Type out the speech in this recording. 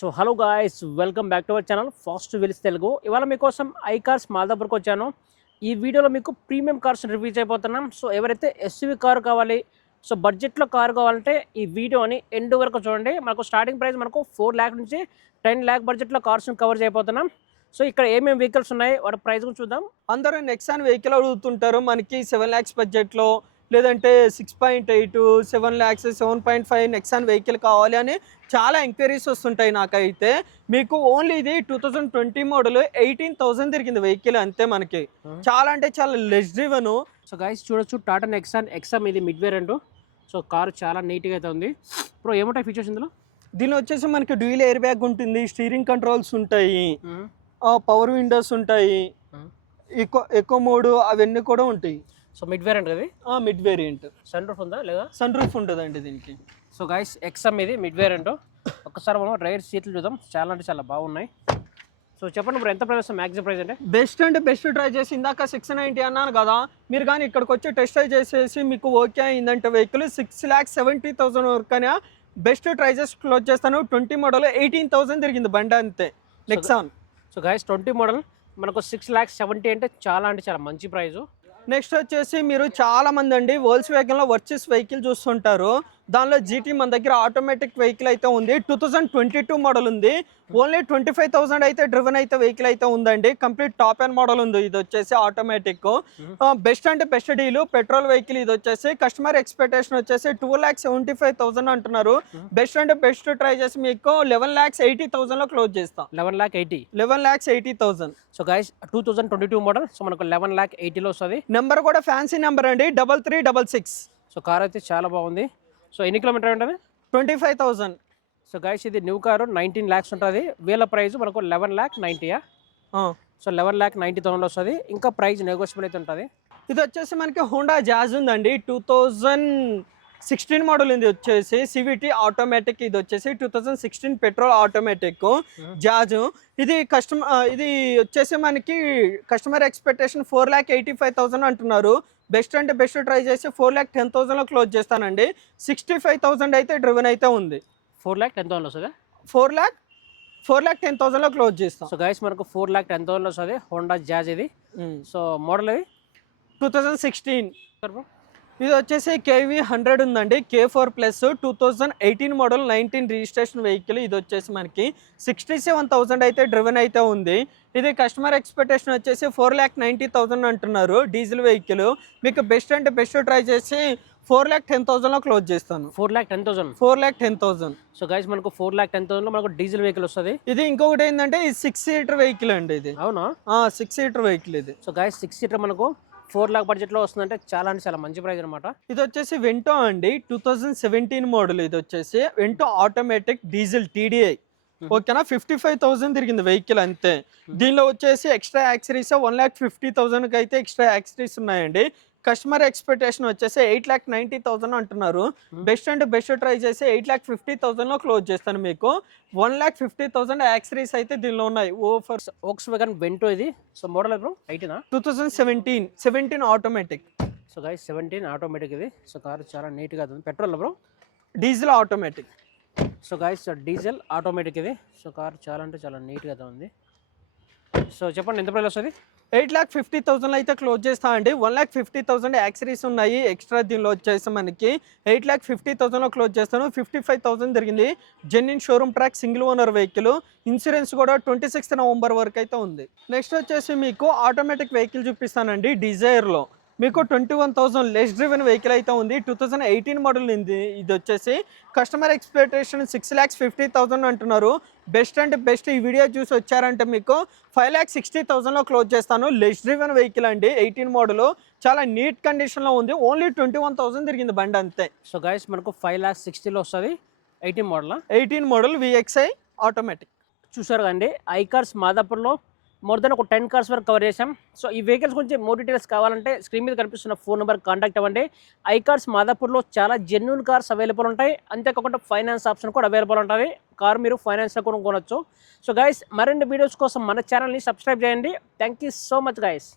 So hello guys welcome back to our channel fast wheels Telugu. ఇవాళ మీకోసం I cars మాల్దాపూర్కి వచ్చాను. ఈ వీడియోలో మీకు ప్రీమియం కార్స్ రివ్యూ చేయబోతున్నాం. సో ఎవరైతే ఎస్యూవి కారు కావాలి సో బడ్జెట్లో కారు కావాలంటే ఈ వీడియోని ఎండ్ వరకు చూడండి. మనకు స్టార్టింగ్ ప్రైస్ మనకు ఫోర్ ల్యాక్ నుంచి టెన్ ల్యాక్ బడ్జెట్లో కార్స్ని కవర్ చేయబోతున్నాం. సో ఇక్కడ ఏమేమి వెహికల్స్ ఉన్నాయి వాటి ప్రైస్ గురించి చూద్దాం. అందరూ నెక్సాన్ వెహికల్ అడుగుతుంటారు. మనకి సెవెన్ ల్యాక్స్ బడ్జెట్లో లేదంటే six point eight seven lakhs seven point five Nexon vehicle కావాలి అని చాలా ఎంక్వైరీస్ వస్తుంటాయి నాకైతే. మీకు ఓన్లీ ఇది two thousand twenty model eighteen thousand తిరిగింది వెహికల్ అంతే మనకి. చాలా అంటే చాలా లెస్ డ్రివెన్ సో గైస్ చూడొచ్చు టాటా నెక్సాన్ ఎక్సమ్ ఇది మిడ్ వేరియంట్ సో కారు చాలా నీట్గా అయితే ఉంది. ఇప్పుడు ఏముంటాయి ఫీచర్స్ ఇందులో? దీని వచ్చేసి మనకి డ్యూల్ ఎయిర్ బ్యాగ్ ఉంటుంది స్టీరింగ్ కంట్రోల్స్ ఉంటాయి పవర్ విండోస్ ఉంటాయి Hmm. ఎకో ఎకో మోడ్ అవన్నీ కూడా ఉంటాయి. సో మిడ్ వేరియంట్ అది మిడ్ వేరియంట్ సన్ రూఫ్ ఉందా లేదా? సన్ రూఫ్ ఉంటుందండి దీనికి. సో గైస్ ఎక్సమ్ ఇది మిడ్ వేరియంట్ ఒక్కసారి మనం రైడ్ సీట్లు చూద్దాం. చాలా అంటే చాలా బాగున్నాయి. సో చెప్పండి ఇప్పుడు ఎంత ప్రైస్ మ్యాక్సిమం ప్రైస్ అంటే? బెస్ట్ అంటే బెస్ట్ ట్రై చేసి ఇందాక సిక్స్ నైంటీ అన్నాను కదా. మీరు కానీ ఇక్కడికి వచ్చి టెస్ట్ ట్రై చేసేసి మీకు ఓకే అయిందంటే vehicle six lakhs seventy thousand వరకు అని బెస్ట్ ట్రై చేసి క్లోజ్ చేస్తాను. ట్వంటీ మోడల్ ఎయిటీన్ థౌసండ్ తిరిగింది బండి అంతే. Nexon so guys twenty model మనకు సిక్స్ ల్యాక్స్ సెవెంటీ అంటే చాలా అంటే చాలా మంచి ప్రైస్ నెక్స్ట్ వచ్చేసి మీరు చాలామంది అండి వోల్స్ వెహికల్లో వర్చెస్ వెహికల్ చూస్తుంటారు. దానిలో జీటీ మన దగ్గర ఆటోమేటిక్ వెహికల్ అయితే ఉంది. Two thousand twenty two model ఉంది. ఓన్లీ ట్వంటీ ఫైవ్ థౌసండ్ అయితే డ్రివెన్ అయితే వెహికల్ అయితే ఉందండి. కంప్లీట్ టాప్ అండ్ మోడల్ ఉంది. ఇది వచ్చేసి ఆటోమేటిక్ బెస్ట్ అంటే బెస్ట్ డీల్ పెట్రోల్ వెహికల్ ఇది వచ్చేసి కస్టమర్ ఎక్స్పెక్టేషన్ వచ్చేసి two lakhs seventy five thousand అంటున్నారు బెస్ట్ అంటే బెస్ట్ ట్రై చేసి మీకు లెవెన్ ల్యాక్స్ ఎయిటీ థౌసండ్లో క్లోజ్ చేస్తాం. Eleven lakh eighty eleven lakhs eighty thousand so guys two thousand twenty two model so మనకు లెవెన్ ల్యాక్ ఎయిటీలో వస్తుంది. నెంబర్ కూడా ఫ్యాన్సీ నెంబర్ అండి. Double three double six so car అయితే చాలా బాగుంది. సో ఎన్ని కిలోమీటర్ ఉంటుంది? Twenty five thousand. So guys ఇది న్యూ కారు నైన్టీన్ ల్యాక్స్ ఉంటుంది. వీళ్ళ ప్రైస్ మనకు eleven lakh నైంటీయా so eleven lakh ninety thousand వస్తుంది. ఇంకా ప్రైస్ నెగోషియబుల్ అయితే ఉంటుంది. ఇది వచ్చేసి మనకి హోండా జాజ్ ఉందండి. టూ థౌజండ్ సిక్స్టీన్ మోడల్ ఇది వచ్చేసి సివిటీ ఆటోమేటిక్ ఇది వచ్చేసి two thousand sixteen petrol automatic Jazz. ఇది కస్టమర్ ఇది వచ్చేసి మనకి customer expectation four lakh eighty five thousand అంటున్నారు. బెస్ట్ అంటే బెస్ట్ ట్రై చేసి ఫోర్ ల్యాక్ టెన్ థౌసండ్లో క్లోజ్ చేస్తానండి. సిక్స్టీ ఫైవ్ థౌసండ్ అయితే డ్రివెన్ అయితే ఉంది. ఫోర్ ల్యాక్ టెన్ థౌసండ్ వస్తుంది? Four lakh four lakh ten థౌసండ్లో close చేస్తాం. సో గైస్ మనకు ఫోర్ ల్యాక్ టెన్ థౌసండ్ వస్తుంది. హోండా జాజ్ ఇది. సో మోడల్ ఇది టూ థౌజండ్ సిక్స్టీన్? ఇది వచ్చేసి కేవీ హండ్రెడ్ ఉందండి. K four plus two thousand eighteen model nineteen registration vehicle ఇది వచ్చేసి మనకి సిక్స్టీ సెవెన్ థౌసండ్ అయితే డ్రివెన్ అయితే ఉంది. ఇది కస్టమర్ ఎక్స్పెక్టేషన్ వచ్చేసి ఫోర్ ల్యాక్ నైంటీ థౌసండ్ అంటున్నారు డీజిల్ వెహికల్ మీకు బెస్ట్ అంటే బెస్ట్ ట్రై చేసి ఫోర్ ల్యాక్ టెన్ థౌసండ్లో క్లోజ్ చేస్తాను. Four lakh ten thousand four lakh ten thousand so guys మనకు ఫోర్ ల్యాక్ టెన్ థౌసండ్లో మనకు డీజిల్ వెహికల్ వస్తుంది. ఇది ఇంకొకటి ఏంటంటే ఇది సిక్స్ సీటర్ వెహికల్ అండి ఇది. అవునా? సిక్స్ సీటర్ వెహికల్ ఇది. సో గైస్ సిక్స్ సీటర్ మనకు ఫోర్ ల్యాక్ బడ్జెట్లో వస్తుందంటే చాలా అంటే చాలా మంచి ప్రైస్ అనమాట ఇది వచ్చేసి వెంటో అండి టూ థౌజండ్ సెవెంటీన్ మోడల్ ఇది వచ్చేసి. వెంటో ఆటోమేటిక్ డీజిల్ టీడీఐ ఓకేనా? ఫిఫ్టీ ఫైవ్ థౌసండ్ తిరిగింది వెహికల్ అంతే. దీనిలో వచ్చేసి extra accessories one lakh fifty థౌసండ్కి అయితే ఎక్స్ట్రా యాక్సరీస్ ఉన్నాయండి. కస్టమర్ ఎక్స్పెక్టేషన్ వచ్చేసి ఎయిట్ ల్యాక్ నైంటీ థౌసండ్ అంటున్నారు. బెస్ట్ అంటే బెస్ట్ ట్రై చేసి ఎయిట్ ల్యాక్ ఫిఫ్టీ థౌసండ్లో క్లోజ్ చేస్తాను మీకు. One lakh fifty thousand accessories అయితే దీనిలో ఉన్నాయి. ఓ ఫర్ ఓక్స్ వేగన్ వెంటో ఇది. So model ఎయిటీనా two thousand seventeen. Seventeen automatic. So guys seventeen automatic ఇది. సో కార్ చాలా నీట్గా ఉంది. Petrol bro diesel automatic. So guys diesel automatic ఇది. సో కార్ చాలా అంటే చాలా నీట్గా ఉంది. సో చెప్పండి ఎంత ప్రైస్ వస్తుంది? ఎయిట్ ల్యాక్ ఫిఫ్టీ థౌసండ్ అయితే క్లోజ్ చేస్తా అండి. One lakh fifty thousand accessories ఉన్నాయి. ఎక్స్ట్రా దీనిలో వచ్చేసి మనకి ఎయిట్ ల్యాక్ ఫిఫ్టీ థౌసండ్లో క్లోజ్ చేస్తాను. ఫిఫ్టీ ఫైవ్ థౌసండ్ జరిగింది genuine showroom track single owner vehicle. Insurance కూడా ట్వంటీ సిక్స్త్ నవంబర్ వరకు అయితే ఉంది. నెక్స్ట్ వచ్చేసి మీకు ఆటోమేటిక్ వెహికల్ చూపిస్తానండి. డిజైర్లో. మీకు twenty one thousand less driven vehicle అయితే ఉంది. టూ థౌసండ్ ఎయిటీన్ మోడల్ ఉంది. ఇది వచ్చేసి customer expectation six lakhs fifty thousand అంటున్నారు. బెస్ట్ అంటే బెస్ట్ ఈ వీడియో చూసి వచ్చారంటే మీకు ఫైవ్ ల్యాక్స్ సిక్స్టీ థౌసండ్లో క్లోజ్ చేస్తాను. లెస్ డ్రివెన్ వెహికల్ అండి. ఎయిటీన్ మోడల్ చాలా నీట్ కండిషన్లో ఉంది. ఓన్లీ ట్వంటీ వన్ థౌసండ్ తిరిగింది బండి అంతే. సో గైస్ మనకు ఫైవ్ ల్యాక్స్ సిక్స్టీలో వస్తుంది eighteen model eighteen model VXI automatic చూసారు కండి ఐ కార్స్ మాదాపూర్లో మోర్ దెన్ ఒక టెన్ కార్స్ వరకు కవర్ చేసాం సో ఈ వెహికల్స్ గురించి మోర్ డీటెయిల్స్ కావాలంటే స్క్రీన్ మీద కనిపిస్తున్న ఫోన్ నెంబర్ కాంటాక్ట్ అవ్వండి. ఐ కార్స్ మాదాపూర్లో చాలా జెన్యున్ కార్స్ అవైలబుల్ ఉంటాయి. అంతేకాకుండా ఫైనాన్స్ ఆప్షన్ కూడా అవైలబుల్ ఉంటుంది. కార్ మీరు ఫైనాన్స్లో కొనుక్కోవచ్చు. సో గైస్ మరిన్ని వీడియోస్ కోసం మన ఛానల్ని సబ్స్క్రైబ్ చేయండి. Thank you so much guys